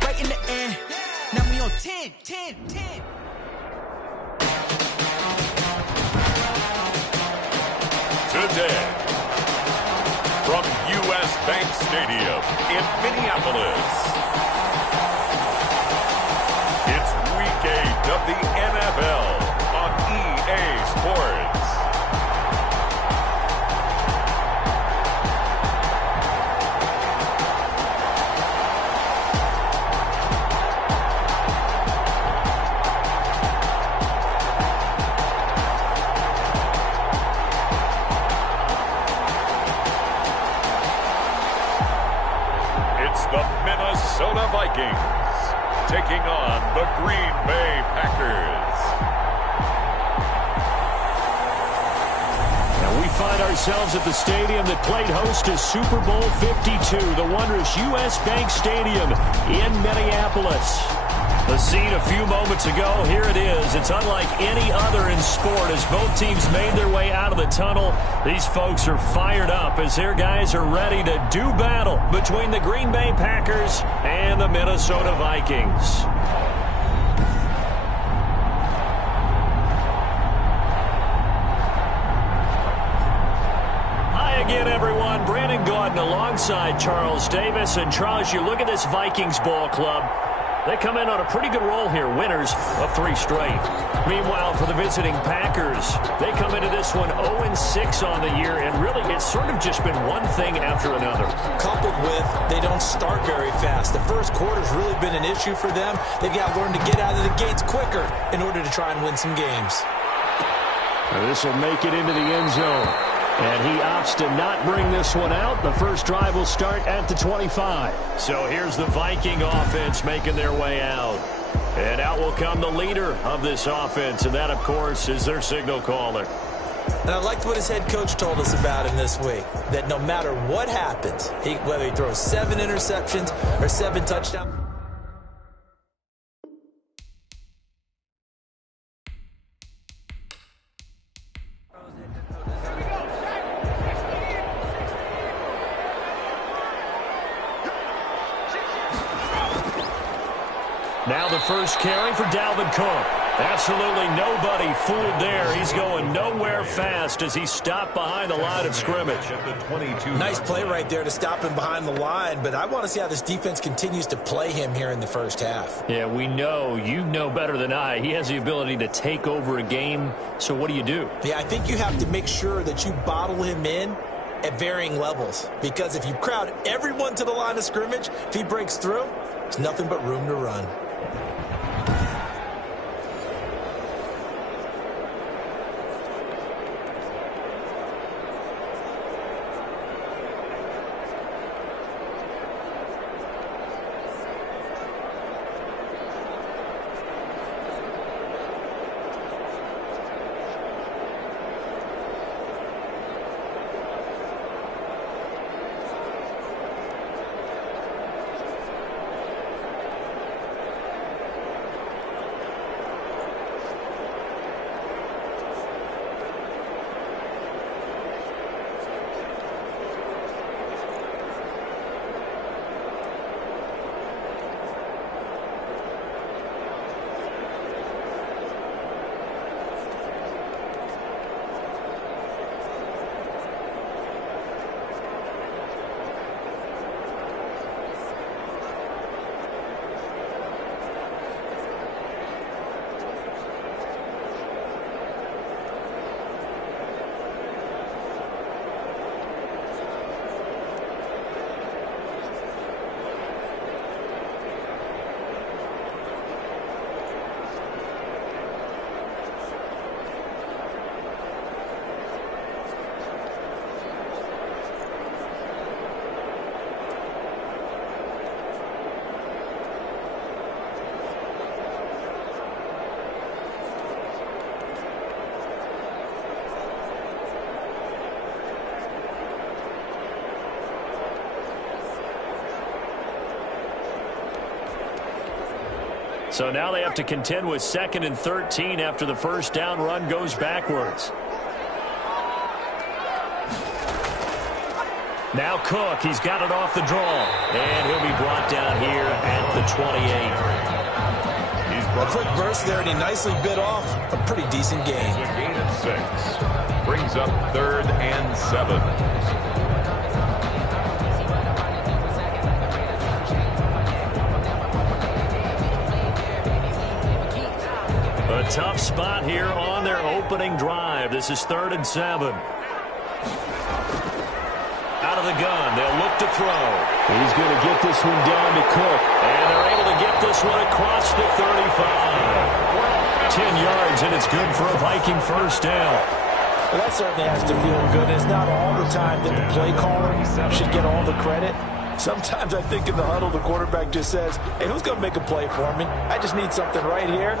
right in the air. Now we on 10, 10, 10. Today, from U.S. Bank Stadium in Minneapolis, it's Week 8 of the NFL on EA Sports. The Minnesota Vikings taking on the Green Bay Packers. Now we find ourselves at the stadium that played host to Super Bowl 52, the wondrous U.S. Bank Stadium in Minneapolis. The scene a few moments ago, here it is. It's unlike any other in sport as both teams made their way out of the tunnel. These folks are fired up as their guys are ready to do battle between the Green Bay Packers and the Minnesota Vikings. Hi again, everyone. Brandon Gaudin alongside Charles Davis. And Charles, you look at this Vikings ball club. They come in on a pretty good roll here, winners of 3 straight. Meanwhile, for the visiting Packers, they come into this one 0-6 on the year, and really it's sort of just been one thing after another. Coupled with they don't start very fast. The first quarter's really been an issue for them. They've got to learn to get out of the gates quicker in order to try and win some games. This will make it into the end zone. And he opts to not bring this one out. The first drive will start at the 25. So here's the Viking offense making their way out. And out will come the leader of this offense, and that, of course, is their signal caller. And I liked what his head coach told us about him this week, that no matter what happens, whether he throws 7 interceptions or 7 touchdowns, now the first carry for Dalvin Cook. Absolutely nobody fooled there. He's going nowhere fast as he stopped behind the line of scrimmage. Nice play right there to stop him behind the line, but I want to see how this defense continues to play him here in the first half. Yeah, we know. You know better than I. He has the ability to take over a game, so what do you do? Yeah, I think you have to make sure that you bottle him in at varying levels, because if you crowd everyone to the line of scrimmage, if he breaks through, there's nothing but room to run. So now they have to contend with 2nd and 13 after the first down run goes backwards. Now Cook, he's got it off the draw. And he'll be brought down here at the the 28. A quick burst there, and he nicely bit off a pretty decent gain. A gain of 6. Brings up 3rd and 7. A tough spot here on their opening drive. This is 3rd and 7. Out of the gun, they'll look to throw. He's going to get this one down to Cook. And they're able to get this one across the 35. 10 yards, and it's good for a Viking first down. Well, that certainly has to feel good. It's not all the time that the play caller should get all the credit. Sometimes I think in the huddle, the quarterback just says, hey, who's going to make a play for me? I just need something right here.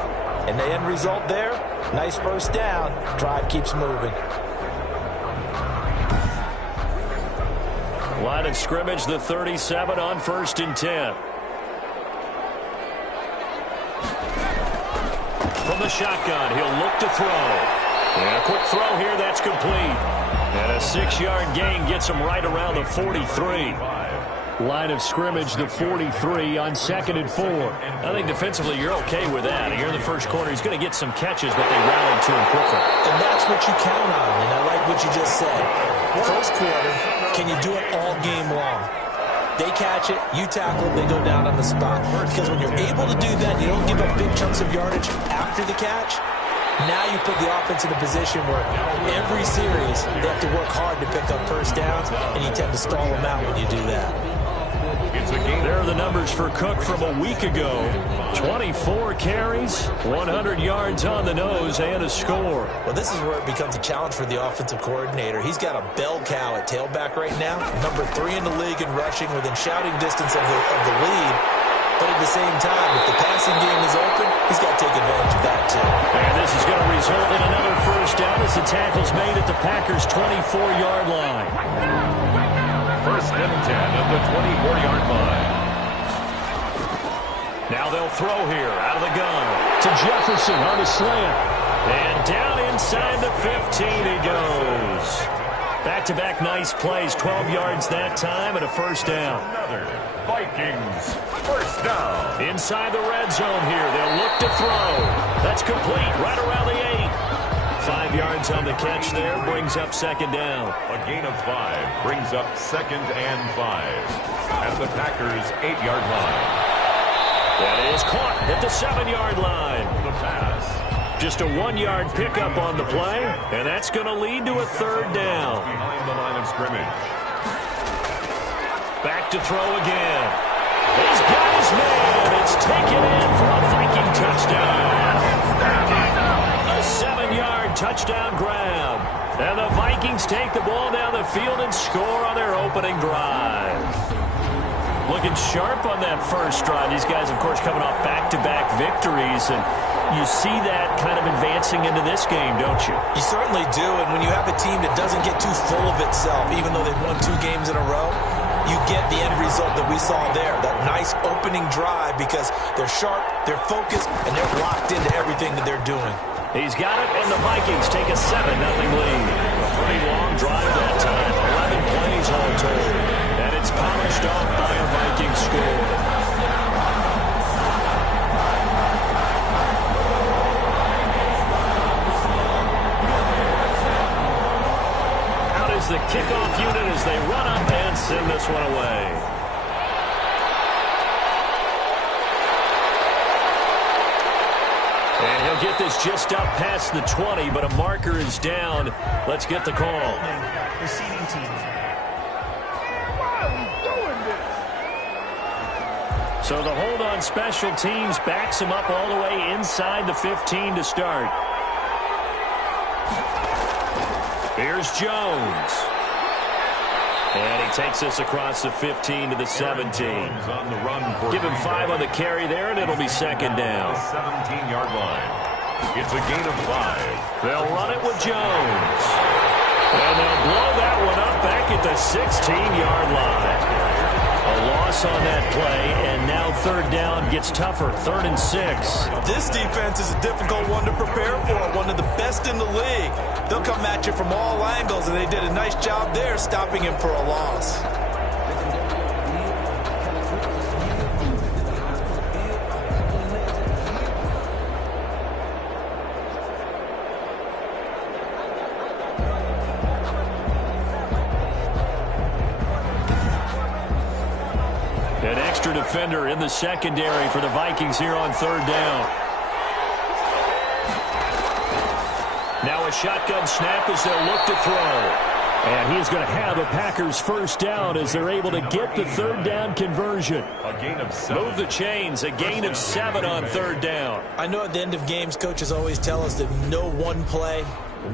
And the end result there, nice first down. Drive keeps moving. Line of scrimmage, the 37 on 1st and 10. From the shotgun, he'll look to throw. And a quick throw here, that's complete. And a 6-yard gain gets him right around the 43. Line of scrimmage, the 43 on 2nd and 4. I think defensively you're okay with that. Here in the first quarter, he's going to get some catches, but they rallied to him quickly. And that's what you count on, and I like what you just said. First quarter, can you do it all game long? They catch it, you tackle it, they go down on the spot. Because when you're able to do that, you don't give up big chunks of yardage after the catch. Now you put the offense in a position where every series they have to work hard to pick up first downs, and you tend to stall them out when you do that. There are the numbers for Cook from a week ago. 24 carries, 100 yards on the nose, and a score. Well, this is where it becomes a challenge for the offensive coordinator. He's got a bell cow at tailback right now, number 3 in the league in rushing, within shouting distance of the lead. But at the same time, if the passing game is open, he's got to take advantage of that, too. And this is going to result in another first down as the tackle's made at the Packers' 24-yard line. 1st and 10 at the 24-yard line. Now they'll throw here out of the gun to Jefferson on the slant. And down inside the 15 he goes. Back-to-back nice plays, 12 yards that time and a first down. Another Vikings first down. Inside the red zone here, they'll look to throw. That's complete right around the 8. 5 yards on the catch there, brings up 2nd down. A gain of 5 brings up 2nd and 5 at the Packers' 8-yard line. That is caught at the 7-yard line. The pass. Just a 1-yard pickup on the play, and that's going to lead to a 3rd down. Behind the line of scrimmage. Back to throw again. He's got his man. It's taken in for a Viking touchdown. A 7-yard touchdown grab. And the Vikings take the ball down the field and score on their opening drive. Looking sharp on that first drive. These guys, of course, coming off back-to-back victories, and you see that kind of advancing into this game, don't you? You certainly do, and when you have a team that doesn't get too full of itself, even though they've won 2 games in a row, you get the end result that we saw there, that nice opening drive, because they're sharp, they're focused, and they're locked into everything that they're doing. He's got it, and the Vikings take a 7-0 lead. A pretty long drive that time, 11 plays all told, and it's polished off by a Viking score. The kickoff unit as they run up and send this one away. And he'll get this just up past the 20, but a marker is down. Let's get the call. Receiving team. So the hold on special teams backs him up all the way inside the 15 to start. Here's Jones. And he takes this across the 15 to the 17. On the run for Give him 5 on the carry there, and it'll be 2nd down. 17-yard line. It's a gain of 5. They'll run it with Jones. And they'll blow that one up back at the 16-yard line. A loss on that play, and now 3rd down gets tougher, 3rd and 6. This defense is a difficult one to prepare for, one of the best in the league. They'll come at you from all angles, and they did a nice job there stopping him for a loss. extra defender in the secondary for the Vikings here on third down. Now a shotgun snap as they'll look to throw. And he's going to have a Packers first down as they're able to get the third down conversion. A gain of 7. Move the chains, a gain of 7 on third down. I know at the end of games, coaches always tell us that no one play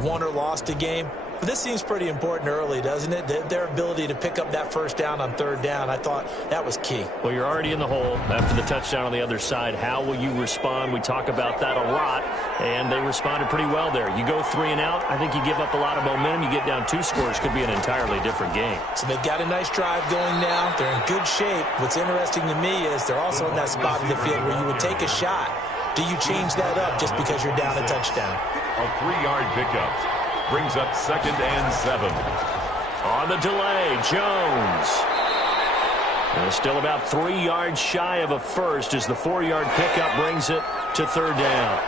won or lost a game. But this seems pretty important early, doesn't it? Their ability to pick up that first down on third down, I thought that was key. Well, you're already in the hole after the touchdown on the other side. How will you respond? We talk about that a lot, and they responded pretty well there. You go 3 and out, I think you give up a lot of momentum. You get down 2 scores, could be an entirely different game. So they've got a nice drive going now. They're in good shape. What's interesting to me is they're also in that spot in the field where you would take a shot. Do you change that up just because you're down a touchdown? A 3-yard pickup brings up 2nd and 7. On the delay, Jones. And still about 3 yards shy of a first as the 4-yard pickup brings it to third down.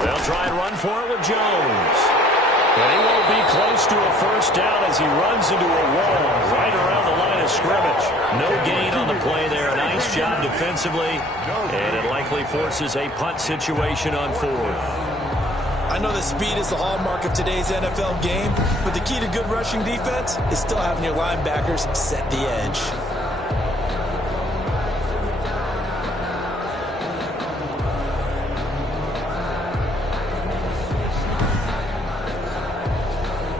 They'll try and run for it with Jones. But he won't be close to a first down as he runs into a wall right around the line of scrimmage. No gain on the play there. Nice job defensively. And it likely forces a punt situation on 4th. I know that speed is the hallmark of today's NFL game, but the key to good rushing defense is still having your linebackers set the edge.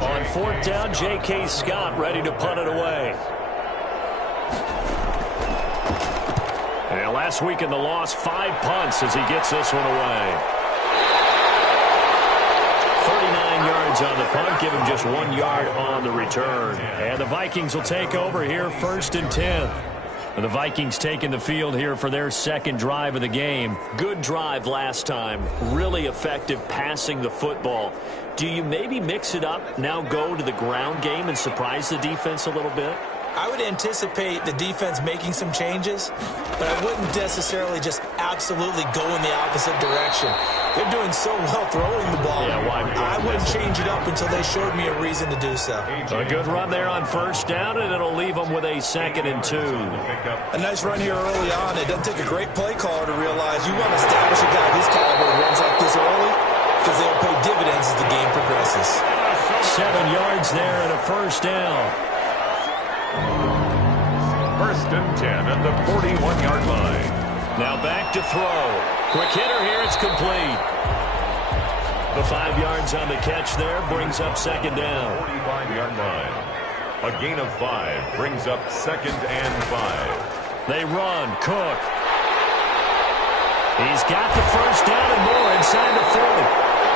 On 4th down, J.K. Scott ready to punt it away. And last week in the loss, 5 punts as he gets this one away. 39 yards on the punt, give him just 1 yard on the return. And the Vikings will take over here, 1st and 10. And the Vikings taking the field here for their second drive of the game. Good drive last time. Really effective passing the football. Do you maybe mix it up, now go to the ground game and surprise the defense a little bit? I would anticipate the defense making some changes, but I wouldn't necessarily just absolutely go in the opposite direction. They're doing so well throwing the ball. Yeah, I wouldn't change it up until they showed me a reason to do so. A good run there on 1st down, and it'll leave them with a 2nd and 2. A nice run here early on. It doesn't take a great play caller to realize you want to establish a guy this caliber who runs like this early because they'll pay dividends as the game progresses. 7 yards there and a 1st down. 1st and 10 at the 41-yard line. Now back to throw. Quick hitter here, it's complete. The 5 yards on the catch there brings up 2nd down. 45-yard line. A gain of 5 brings up 2nd and 5. They run. Cook. He's got the first down and more inside the 40.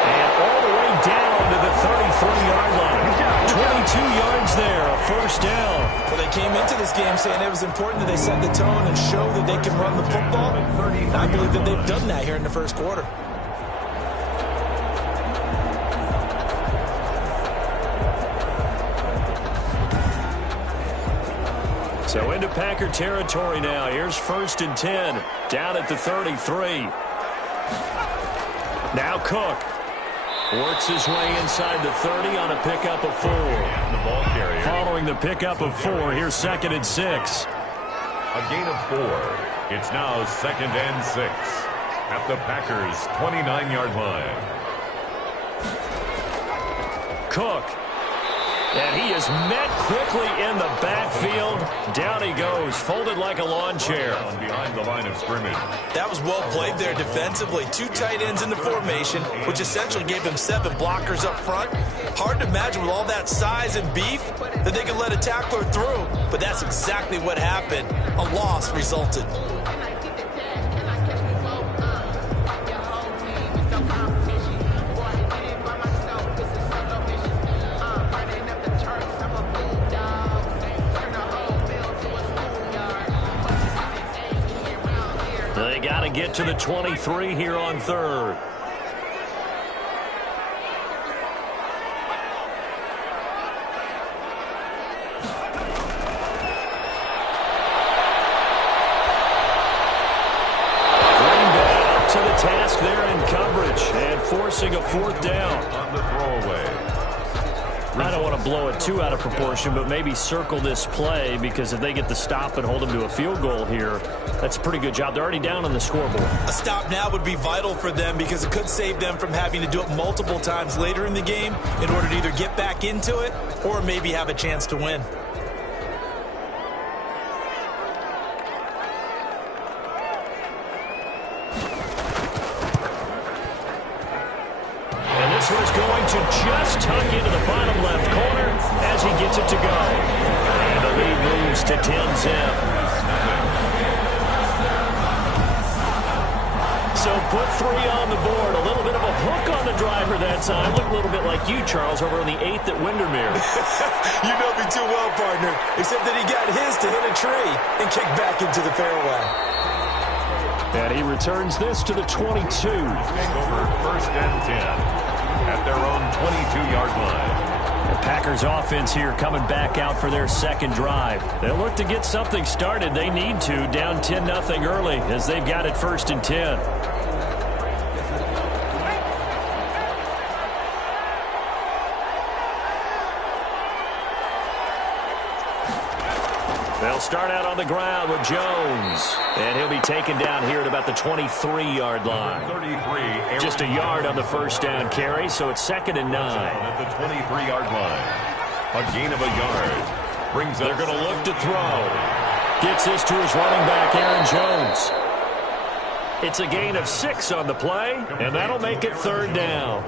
And all the way down to the 33-yard line. 22 yards there, a 1st down. Well, they came into this game saying it was important that they set the tone and show that they can run the football. And I believe that they've done that here in the first quarter. So into Packer territory now. Here's 1st and 10, down at the 33. Now Cook. Works his way inside the 30 on a pickup of 4. The ball carrier. Following the pickup of 4, here's 2nd and 6. A gain of 4. It's now 2nd and 6 at the Packers' 29-yard line. Cook. And he is met quickly in the backfield. Down he goes, folded like a lawn chair. Behind the line of scrimmage. That was well played there defensively. 2 tight ends in the formation, which essentially gave him 7 blockers up front. Hard to imagine with all that size and beef that they could let a tackler through. But that's exactly what happened. A loss resulted. They got to get to the 23 here on 3rd. Green Bay up to the task there in coverage and forcing a 4th down. On the throwaway. I don't want to blow it too out of proportion, but maybe circle this play, because if they get the stop and hold them to a field goal here, that's a pretty good job. They're already down on the scoreboard. A stop now would be vital for them, because it could save them from having to do it multiple times later in the game in order to either get back into it or maybe have a chance to win. This one's going to just tuck into the bottom left corner as he gets it to go. And the lead moves to 10-zip. So put 3 on the board. A little bit of a hook on the driver that time. Looked a little bit like you, Charles, over on the 8th at Windermere. You know me too well, partner. Except that he got his to hit a tree and kick back into the fairway. And he returns this to the 22. Take over 1st and 10 at their own 22-yard line. The Packers offense here coming back out for their second drive. They'll look to get something started. They need to, down 10-0 early, as they've got it 1st and 10. They'll start out on the ground with Jones. And he'll be taken down here at about the 23-yard line. 33. Just a yard on the first down carry, so it's 2nd and 9. At the 23-yard line. A gain of a yard. Brings They're going to look to throw. Gets this to his running back, Aaron Jones. It's a gain of 6 on the play, and that'll make it 3rd down.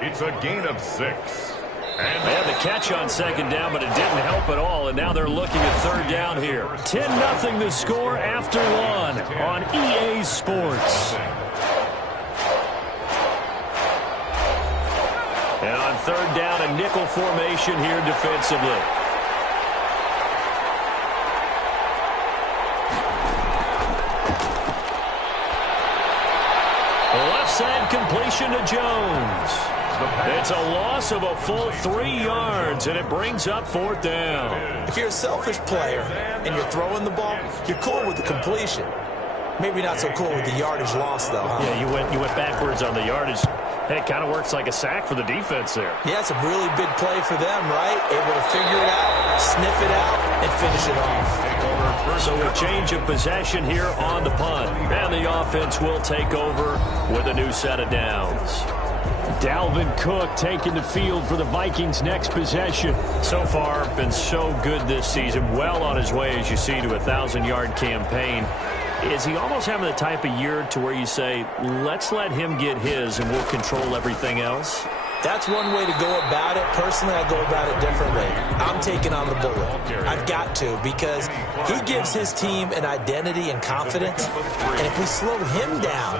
It's a gain of 6. And they had the catch on 2nd down, but it didn't help at all, and now they're looking at 3rd down here. 10-0 the score after 1 on EA Sports. And on 3rd down, a nickel formation here defensively. Left side completion to Jones. It's a loss of a full 3 yards, and it brings up 4th down. If you're a selfish player and you're throwing the ball, you're cool with the completion. Maybe not so cool with the yardage loss, though, huh? Yeah, you went backwards on the yardage. Hey, it kind of works like a sack for the defense there. Yeah, it's a really big play for them, right? Able to figure it out, sniff it out, and finish it off. So a change of possession here on the punt. And the offense will take over with a new set of downs. Dalvin Cook taking the field for the Vikings' next possession. So far, been so good this season. Well on his way, as you see, to a 1,000-yard campaign. Is he almost having the type of year to where you say, let's let him get his and we'll control everything else? That's one way to go about it. Personally, I go about it differently. I'm taking on the bullet. I've got to, because he gives his team an identity and confidence. And if we slow him down,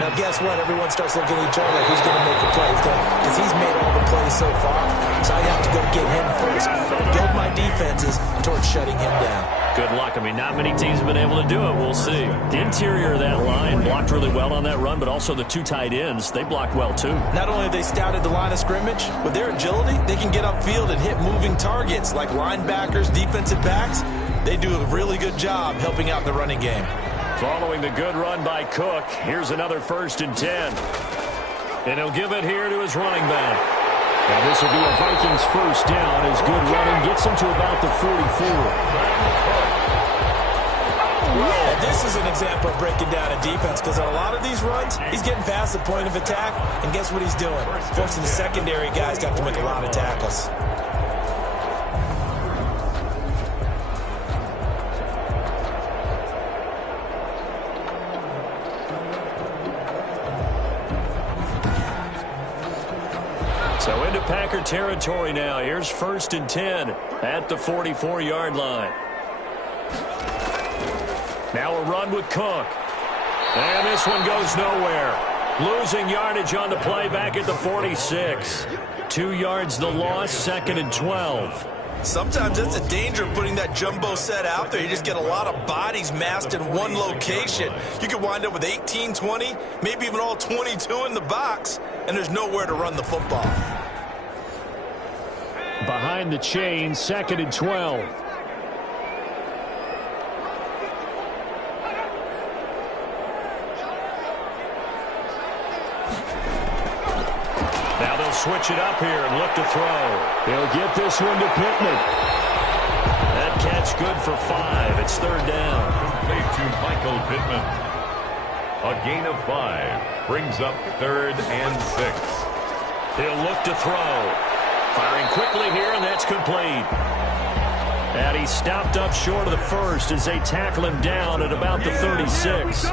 now guess what? Everyone starts looking at each other like, who's going to make the play? Because he's made all the plays so far. So I have to go get him first. Build my defenses towards shutting him down. Good luck. I mean, not many teams have been able to do it. We'll see. The interior of that line blocked really well on that run, but also the 2 tight ends, they blocked well too. Not only have they scouted the line of scrimmage, with their agility, they can get upfield and hit moving targets like linebackers, defensive backs. They do a really good job helping out the running game. Following the good run by Cook, here's another 1st and 10. And he'll give it here to his running back. And this will be a Vikings 1st down as good running gets him to about the 44. And this is an example of breaking down a defense, because on a lot of these runs, he's getting past the point of attack, and guess what he's doing? Forcing the secondary guys to have to make a lot of tackles. So into Packer territory now. Here's 1st and 10 at the 44-yard line. Now a run with Cook. And this one goes nowhere. Losing yardage on the play back at the 46. 2 yards the loss, 2nd and 12. Sometimes that's the danger of putting that jumbo set out there. You just get a lot of bodies massed in one location. You could wind up with 18, 20, maybe even all 22 in the box, and there's nowhere to run the football. Behind the chain, 2nd and 12. switch it up here and look to throw. He'll get this one to Pittman. That catch good for 5. It's third down. Complete to Michael Pittman. A gain of 5 brings up 3rd and 6. He'll look to throw. Firing quickly here, and that's complete. And he stopped up short of the first as they tackle him down at about the 36.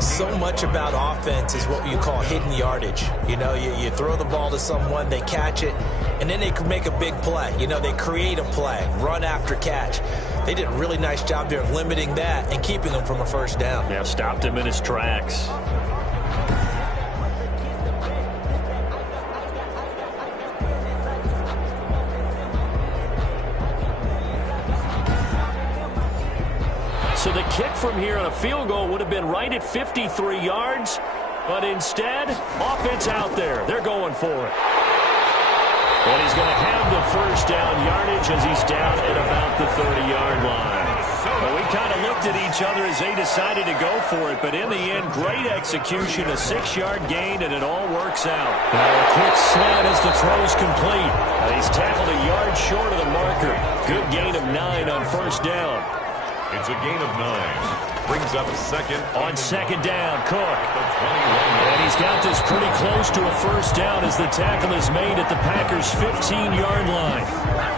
So much about offense is what you call hidden yardage. You know, you throw the ball to someone, they catch it, and then they can make a big play. You know, they create a play, run after catch. They did a really nice job there of limiting that and keeping him from a first down. Yeah, stopped him in his tracks. So the kick from here on a field goal would have been right at 53 yards. But instead, offense out there. They're going for it. And he's going to have the first down yardage as he's down at about the 30-yard line. Well, we kind of looked at each other as they decided to go for it. But in the end, great execution, a 6-yard gain, and it all works out. Now a quick slant as the throw's complete. He's tackled a yard short of the marker. Good gain of 9 on first down. It's a gain of 9. Brings up second. On second down, Cook. And he's got this pretty close to a first down as the tackle is made at the Packers' 15-yard line.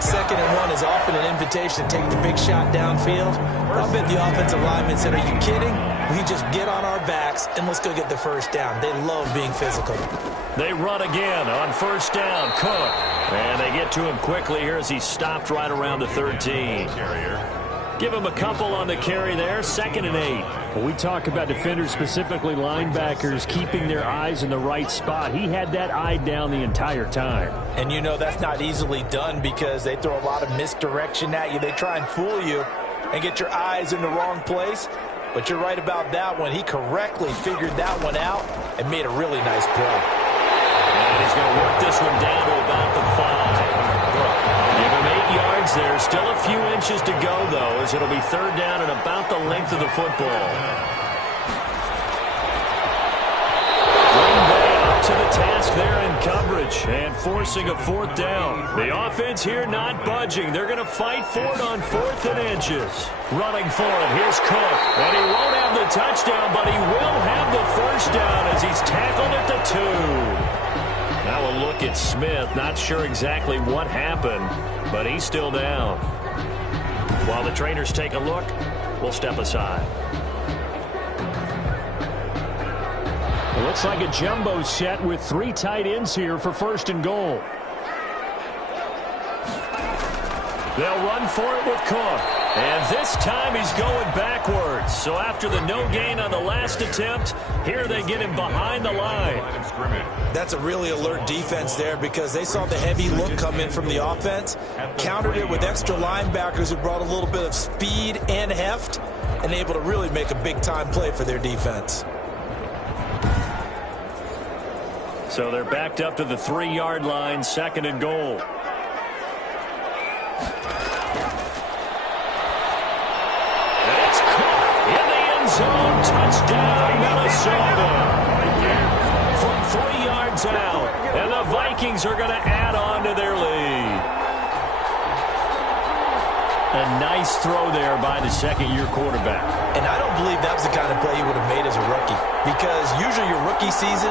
2nd and 1 is often an invitation to take the big shot downfield. I bet the offensive lineman said, are you kidding? We just get on our backs and let's go get the first down. They love being physical. They run again on first down, Cook. And they get to him quickly here as he's stopped right around the 13. Give him a couple on the carry there, 2nd and 8. Well, we talk about defenders, specifically linebackers, keeping their eyes in the right spot. He had that eye down the entire time. And you know that's not easily done because they throw a lot of misdirection at you. They try and fool you and get your eyes in the wrong place. But you're right about that one. He correctly figured that one out and made a really nice play. And he's going to work this one down to about the 5. Give him 8 yards there. Still a few inches to go, though, as it'll be third down and about the length of the football. Green Bay up to the task there in coverage and forcing a 4th down. The offense here not budging. They're going to fight for it on 4th and inches. Running for it. Here's Cook. And he won't have the touchdown, but he will have the first down as he's tackled at the 2. Now a look at Smith. Not sure exactly what happened, but he's still down. While the trainers take a look, we'll step aside. It looks like a jumbo set with 3 tight ends here for 1st and goal. They'll run for it with Cook. And this time he's going backwards. So after the no gain on the last attempt, here they get him behind the line. That's a really alert defense there because they saw the heavy look come in from the offense, countered it with extra linebackers who brought a little bit of speed and heft, and able to really make a big-time play for their defense. So they're backed up to the 3-yard line, 2nd and goal. Zone touchdown, Minnesota. From 3 yards out, and the Vikings are going to add on to their lead. A nice throw there by the 2nd-year quarterback. And I don't believe that was the kind of play he would have made as a rookie, because usually your rookie season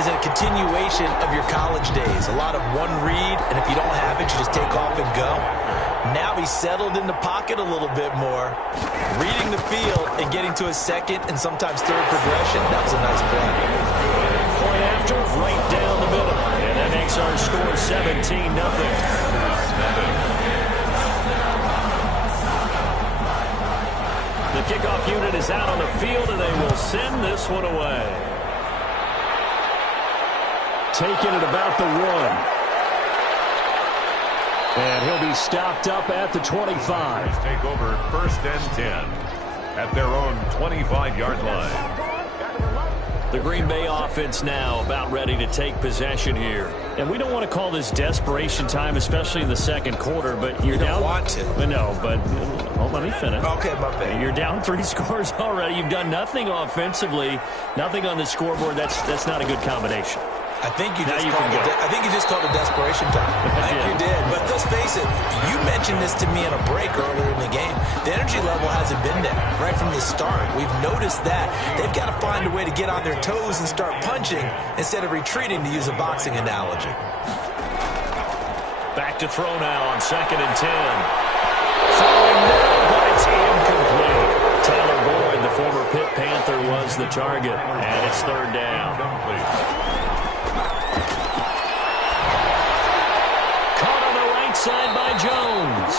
is a continuation of your college days. A lot of one read, and if you don't have it, you just take off and go. Now he's settled in the pocket a little bit more, reading the field and getting to his 2nd and sometimes 3rd progression. That was a nice play. Point after, right down the middle. And that makes our score 17-0. The kickoff unit is out on the field, and they will send this one away. Taking it about the 1. And he'll be stopped up at the 25. Take over 1st and 10 at their own 25-yard line. The Green Bay offense now about ready to take possession here. And we don't want to call this desperation time, especially in the 2nd quarter, but you're down. You don't want to. No, but let me finish. Okay, my bad. You're down 3 scores already. You've done nothing offensively, nothing on the scoreboard. That's not a good combination. I think you just called a desperation time. I think you did. But let's face it, you mentioned this to me in a break earlier in the game. The energy level hasn't been there right from the start. We've noticed that. They've got to find a way to get on their toes and start punching instead of retreating, to use a boxing analogy. Back to throw now on 2nd and 10. Throwing now, but it's incomplete. Tyler Boyd, the former Pitt Panther, was the target, and it's 3rd down. Caught on the right side by Jones.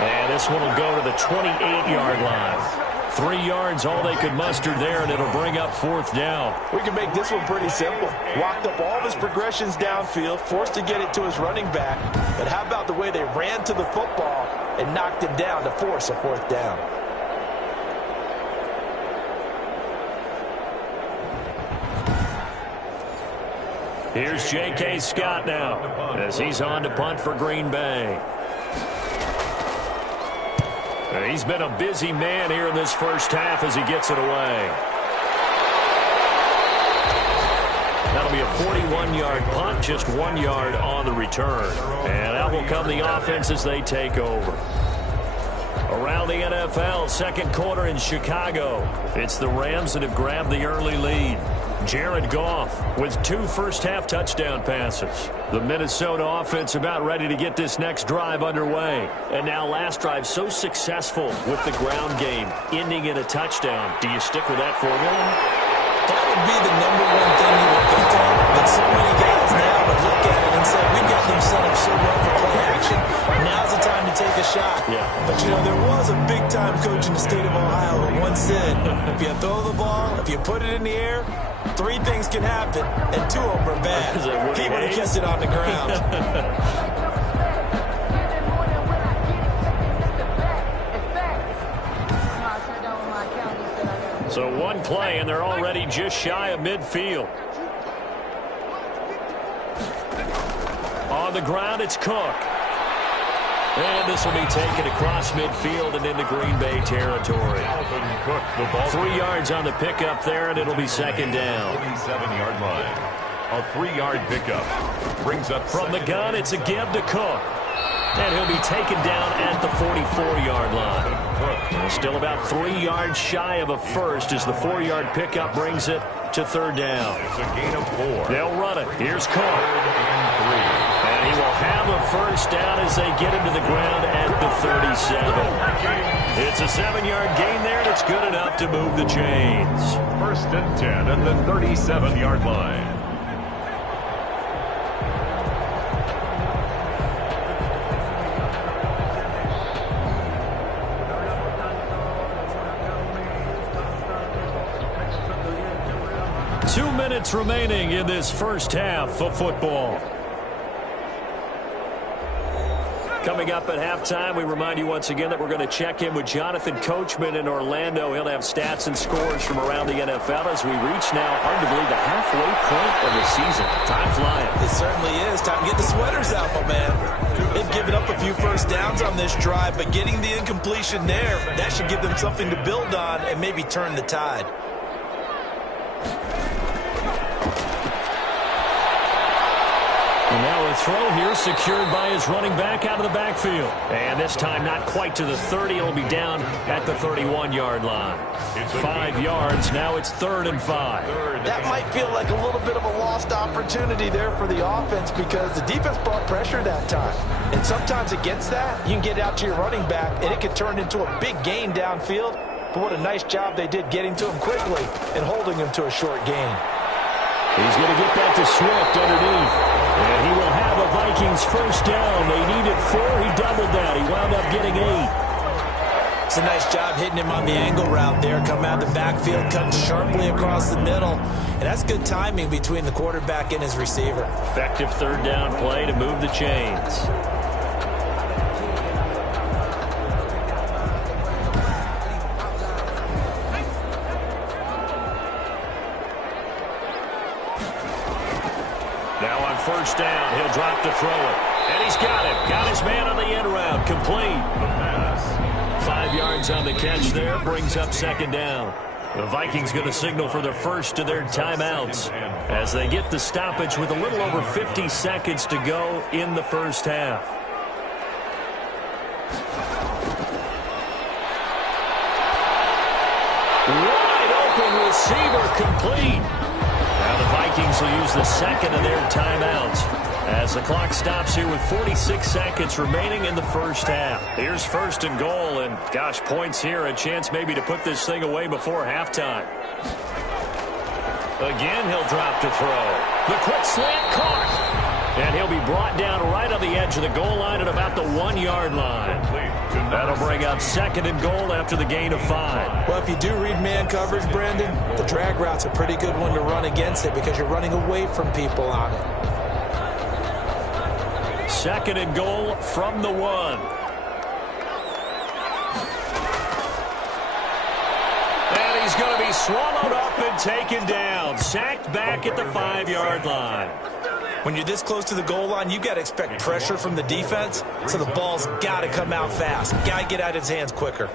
And this one will go to the 28-yard line. 3 yards, all they could muster there, and it'll bring up 4th down. We can make this one pretty simple. Walked up all of his progressions downfield, forced to get it to his running back. But how about the way they ran to the football and knocked him down to force a 4th down? Here's J.K. Scott now as he's on to punt for Green Bay. And he's been a busy man here in this first half as he gets it away. That'll be a 41-yard punt, just 1 yard on the return. And out will come the offense as they take over. Around the NFL, second quarter in Chicago. It's the Rams that have grabbed the early lead. Jared Goff with 2 first-half touchdown passes. The Minnesota offense about ready to get this next drive underway. And now last drive so successful with the ground game, ending in a touchdown. Do you stick with that formula? That would be the number one thing you would think of. But so many guys now would look at it and say, we got them set up so well for play action. Now's the time to take a shot. Yeah. But, you know, there was a big-time coach in the state of Ohio who once said, if you throw the ball, if you put it in the air, 3 things can happen, and 2 of them are bad. He would have kept it on the ground. So 1 play, and they're already just shy of midfield. On the ground, it's Cook. And this will be taken across midfield and into Green Bay territory. 3 yards on the pickup there, and it'll be 2nd down. 37-yard line. A 3-yard pickup brings up from the gun. It's a give to Cook. And he'll be taken down at the 44-yard line. Still about 3 yards shy of a first as the 4-yard pickup brings it to 3rd down. It's a gain of 4. They'll run it. Here's Cook. And he will have a first down as they get him to the ground at the 37. It's a 7-yard gain there, and it's good enough to move the chains. 1st and 10 at the 37-yard line. Minutes remaining in this first half of football. Coming up at halftime, we remind you once again that we're going to check in with Jonathan Coachman in Orlando. He'll have stats and scores from around the NFL as we reach now, arguably, the halfway point of the season. Time flying. It certainly is. Time to get the sweaters out, my man. They've given up a few first downs on this drive, but getting the incompletion there, that should give them something to build on and maybe turn the tide. And now a throw here secured by his running back out of the backfield. And this time not quite to the 30. It'll be down at the 31-yard line. 5 yards. Now it's 3rd and 5. That might feel like a little bit of a lost opportunity there for the offense because the defense brought pressure that time. And sometimes against that, you can get out to your running back, and it can turn into a big gain downfield. But what a nice job they did getting to him quickly and holding him to a short gain. He's going to get that to Swift underneath. And he will have a Vikings first down. They needed 4. He doubled that. He wound up getting 8. It's a nice job hitting him on the angle route there. Come out the backfield, cutting sharply across the middle. And that's good timing between the quarterback and his receiver. Effective 3rd down play to move the chains. Now on first down, he'll drop to throw it. And he's got him. Got his man on the end route. Complete. The pass. 5 yards on the catch there. Brings up 2nd down. The Vikings going to signal for the first of their timeouts as they get the stoppage with a little over 50 seconds to go in the first half. Wide open receiver complete. Now the Vikings will use the second of their timeouts as the clock stops here with 46 seconds remaining in the first half. Here's first and goal, and gosh, points here, a chance maybe to put this thing away before halftime. Again, he'll drop to throw. The quick slant caught. And he'll be brought down right on the edge of the goal line at about the 1-yard line. That'll bring up second and goal after the gain of 5. Well, if you do read man coverage, Brandon, the drag route's a pretty good one to run against it because you're running away from people on it. Second and goal from the 1. And he's going to be swallowed up and taken down. Sacked back at the 5-yard line. When you're this close to the goal line, you've got to expect pressure from the defense, so the ball's got to come out fast. Got to get out of his hands quicker.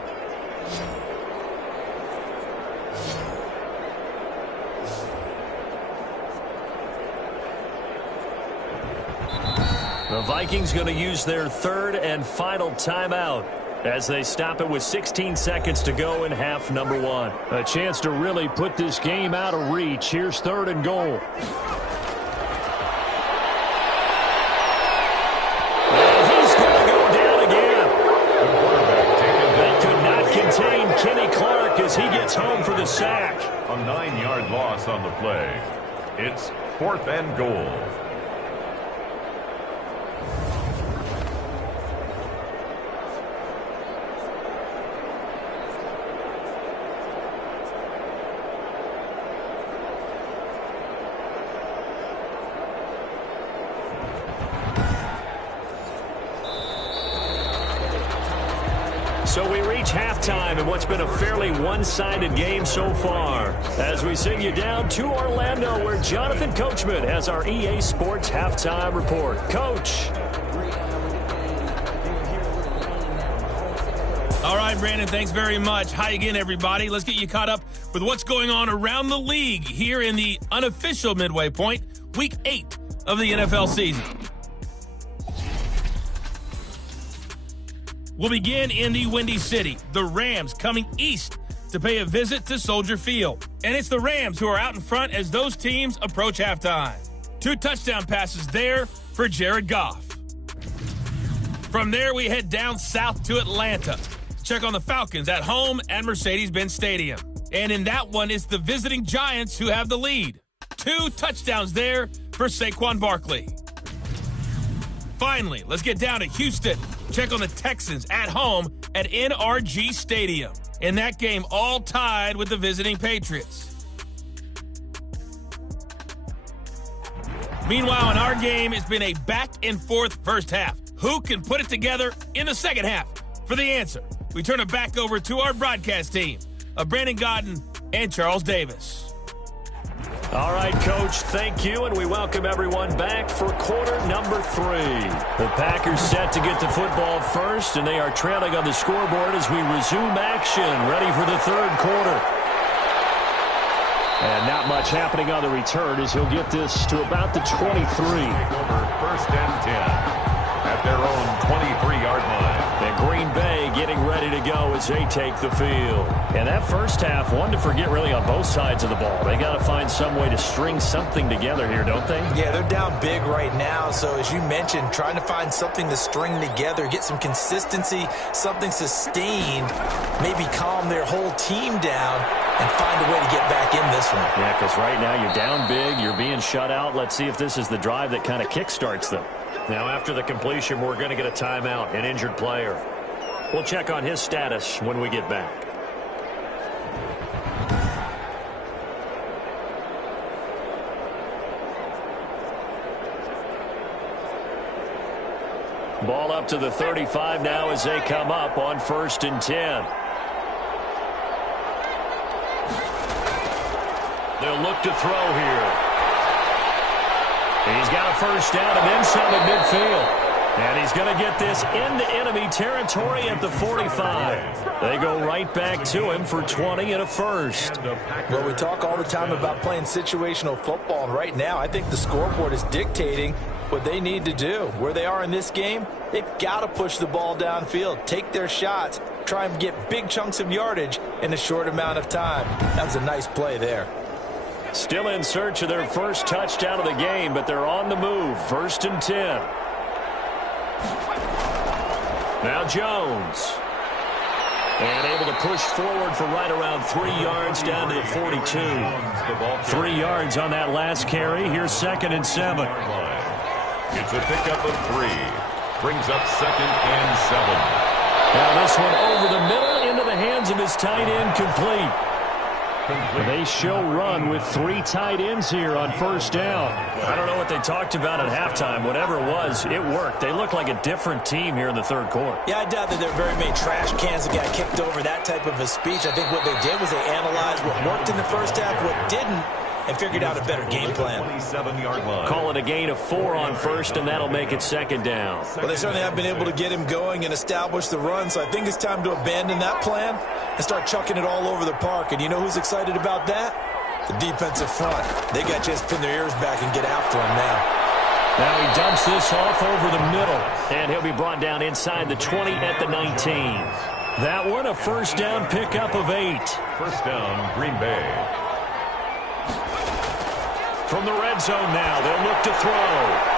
The Vikings going to use their third and final timeout as they stop it with 16 seconds to go in half number 1. A chance to really put this game out of reach. Here's third and goal. And he's going to go down again. They could not contain Kenny Clark as he gets home for the sack. A 9-yard loss on the play. It's fourth and goal. So we reach halftime in what's been a fairly one-sided game so far as we send you down to Orlando where Jonathan Coachman has our EA Sports halftime report. Coach. All right, Brandon, thanks very much. Hi again, everybody. Let's get you caught up with what's going on around the league here in the unofficial midway point, Week 8 of the NFL season. We'll begin in the Windy City. The Rams coming east to pay a visit to Soldier Field. And it's the Rams who are out in front as those teams approach halftime. 2 touchdown passes there for Jared Goff. From there, we head down south to Atlanta. Check on the Falcons at home at Mercedes-Benz Stadium. And in that one, it's the visiting Giants who have the lead. 2 touchdowns there for Saquon Barkley. Finally, let's get down to Houston. Check on the Texans at home at NRG Stadium. In that game, all tied with the visiting Patriots. Meanwhile, in our game, it's been a back-and-forth first half. Who can put it together in the second half? For the answer, we turn it back over to our broadcast team of Brandon Godden and Charles Davis. All right, Coach, thank you, and we welcome everyone back for quarter number 3. The Packers set to get the football first, and they are trailing on the scoreboard as we resume action, ready for the third quarter. And not much happening on the return as he'll get this to about the 23. First and 10 at their own 23-yard line. And Green Bay getting ready to go as they take the field. And that first half, one to forget really on both sides of the ball. They got to find some way to string something together here, don't they? Yeah, they're down big right now. So as you mentioned, trying to find something to string together, get some consistency, something sustained, maybe calm their whole team down and find a way to get back in this one. Yeah, because right now you're down big, you're being shut out. Let's see if this is the drive that kind of kickstarts them. Now, after the completion, we're going to get a timeout, an injured player. We'll check on his status when we get back. Ball up to the 35 now as they come up on 1st and 10. They'll look to throw here. He's got a first down and then some at midfield. And he's going to get this into enemy territory at the 45. They go right back to him for 20 and a first. Well, we talk all the time about playing situational football, and right now I think the scoreboard is dictating what they need to do. Where they are in this game, they've got to push the ball downfield, take their shots, try and get big chunks of yardage in a short amount of time. That was a nice play there. Still in search of their first touchdown of the game, but they're on the move. 1st and 10. Now Jones. And able to push forward for right around 3 yards down to the 42. 3 yards on that last carry. Here's 2nd and 7. It's a pickup of 3. Brings up 2nd and 7. Now this one over the middle into the hands of his tight end, complete. They show run with 3 tight ends here on 1st down. I don't know what they talked about at halftime. Whatever it was, it worked. They look like a different team here in the 3rd quarter. Yeah, I doubt that there are very many trash cans that got kicked over, that type of a speech. I think what they did was they analyzed what worked in the first half, what didn't, and figured out a better game plan. 27-yard line. Call it a gain of 4 on 1st, and that'll make it 2nd down. Well, they certainly have been able to get him going and establish the run, so I think it's time to abandon that plan and start chucking it all over the park. And you know who's excited about that? The defensive front. They got to just pin their ears back and get after him now. Now he dumps this off over the middle, and he'll be brought down inside the 20 at the 19. That one a 1st down pickup of 8. 1st down, Green Bay. From the red zone now, they'll look to throw.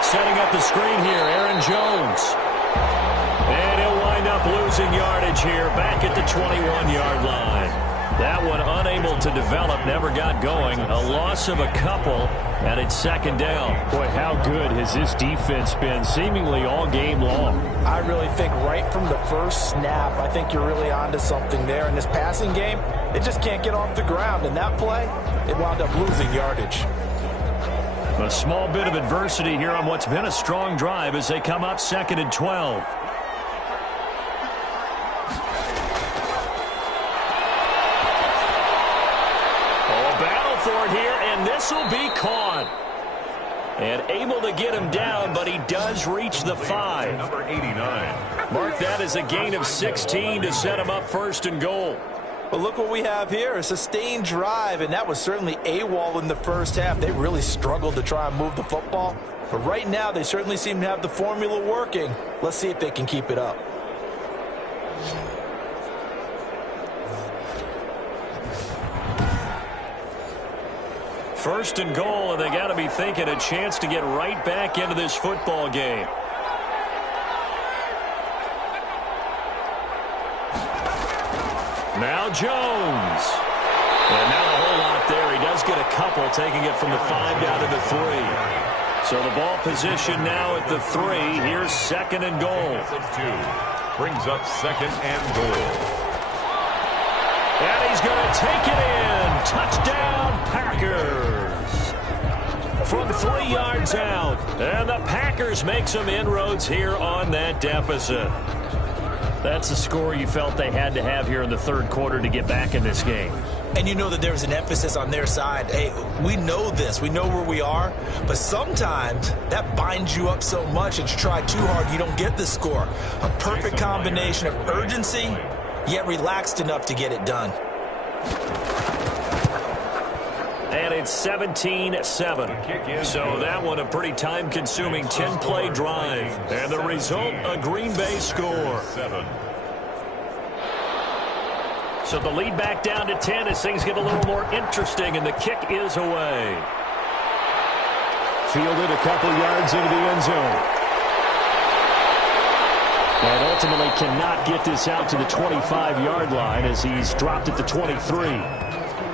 Setting up the screen here, Aaron Jones. And he'll wind up losing yardage here back at the 21-yard line. That one unable to develop, never got going. A loss of a couple, and it's 2nd down. Boy, how good has this defense been seemingly all game long? I really think right from the first snap, I think you're really onto something there. In this passing game, they just can't get off the ground. In that play, they wound up losing yardage. A small bit of adversity here on what's been a strong drive as they come up 2nd and 12. Battle for it here, and this will be caught. And able to get him down, but he does reach the 5. Number 89. Mark that as a gain of 16 to set him up 1st and goal. But look what we have here, a sustained drive, and that was certainly AWOL in the first half. They really struggled to try and move the football. But right now, they certainly seem to have the formula working. Let's see if they can keep it up. First and goal, and they got to be thinking a chance to get right back into this football game. Now Jones. And not a whole lot there. He does get a couple, taking it from the 5 down to the 3. So the ball position now at the 3. Here's 2nd and goal. 2 brings up 2nd and goal. And he's going to take it in. Touchdown, Packers. From 3 yards out. And the Packers make some inroads here on that deficit. That's the score you felt they had to have here in the 3rd quarter to get back in this game. And you know that there was an emphasis on their side. Hey, we know this. We know where we are. But sometimes that binds you up so much and you try too hard, you don't get the score. A perfect combination of urgency, yet relaxed enough to get it done. And it's 17-7. So that one a pretty time-consuming 10-play drive. And the result, a Green Bay score. 7. So the lead back down to 10 as things get a little more interesting, and the kick is away. Fielded a couple yards into the end zone. And ultimately cannot get this out to the 25-yard line as he's dropped at the 23.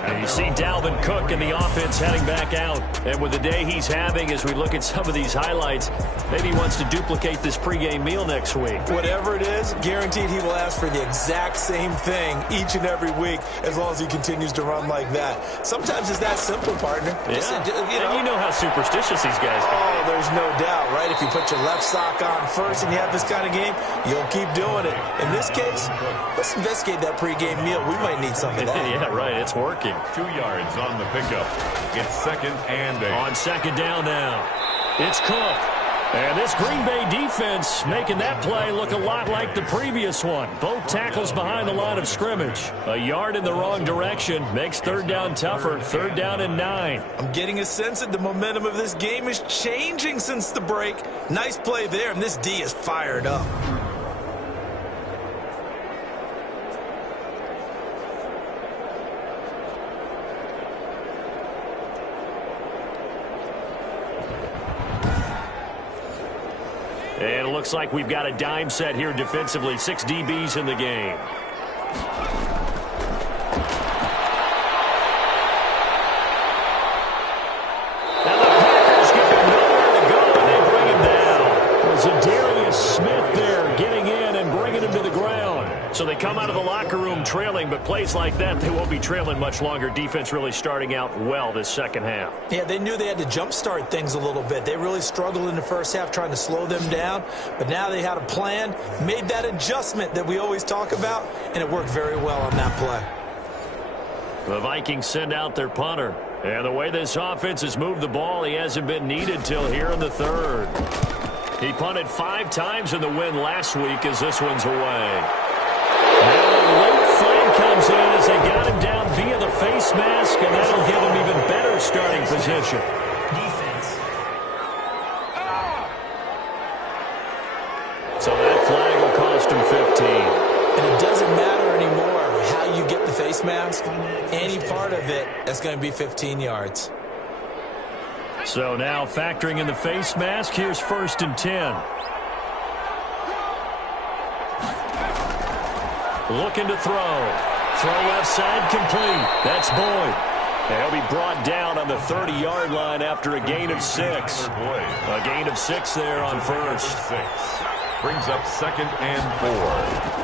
And you see Dalvin Cook and the offense heading back out. And with the day he's having, as we look at some of these highlights, maybe he wants to duplicate this pregame meal next week. Whatever it is, guaranteed he will ask for the exact same thing each and every week as long as he continues to run like that. Sometimes it's that simple, partner. Yeah. And you know how superstitious these guys are. Oh, there's no doubt, right? If you put your left sock on first and you have this kind of game, you'll keep doing it. In this case, let's investigate that pregame meal. We might need some of that. Yeah, right. It's working. 2 yards on the pickup. It's 2nd and 8. On 2nd down now. It's Cook. And this Green Bay defense making that play look a lot like the previous one. Both tackles behind the line of scrimmage. A yard in the wrong direction makes third down tougher. Third down and 9. I'm getting a sense that the momentum of this game is changing since the break. Nice play there, and this D is fired up. And it looks like we've got a dime set here defensively. 6 DBs in the game. Now the Packers give him nowhere to go, and they bring him down. Was Zadarius Smith there getting in and bringing him to the ground. So they come out of the locker room trailing, but plays like that, they won't be trailing much longer. Defense really starting out well this second half. Yeah, they knew they had to jumpstart things a little bit. They really struggled in the first half trying to slow them down, but now they had a plan, made that adjustment that we always talk about, and it worked very well on that play. The Vikings send out their punter. And the way this offense has moved the ball, he hasn't been needed till here in the third. He punted 5 times in the win last week as this one's away. Now a late flag comes in as they got him down via the face mask, and that'll give him even better starting position. Defense. So that flag will cost him 15. And it doesn't matter anymore how you get the face mask. Any part of it, that's going to be 15 yards. So now factoring in the face mask, here's 1st and 10. Looking to throw. Throw left side complete. That's Boyd. And he'll be brought down on the 30-yard line after a gain of 6. A gain of 6 there on first. 6. Brings up 2nd and 4.